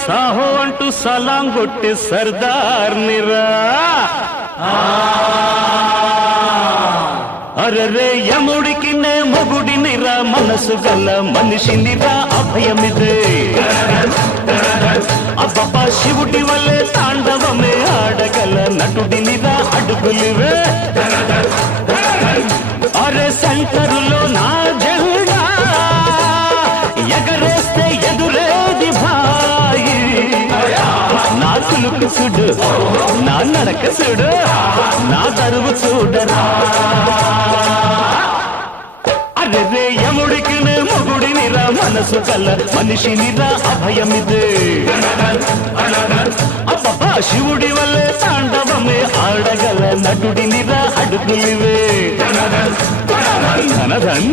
సాహో అంటూ సలాం కొట్టే సర్దార్ నిరా అరరే యముడికి నే మొగుడినిరా మనసు గల మనిషినిరా అభయమిదే అబ్బబ్బా శివుడి వల్లే తాండవమే ఆడగల నటుడినిరా అడుగులివే అరే శంకరులో నా జెండా ఎగరేస్తే ఎదురేది భాయి నా కులుకు చూడు నా నడక చూడు నా తరువు చూడరా అరే యముడికి నే మొగుడినిరా మనసు కల మనిషినిరా అభయమిదే అబ్బబ్బా శివుడి వల్లే తాండవమే ఆడగల నటుడినిరా అడుగులివే ధనధన్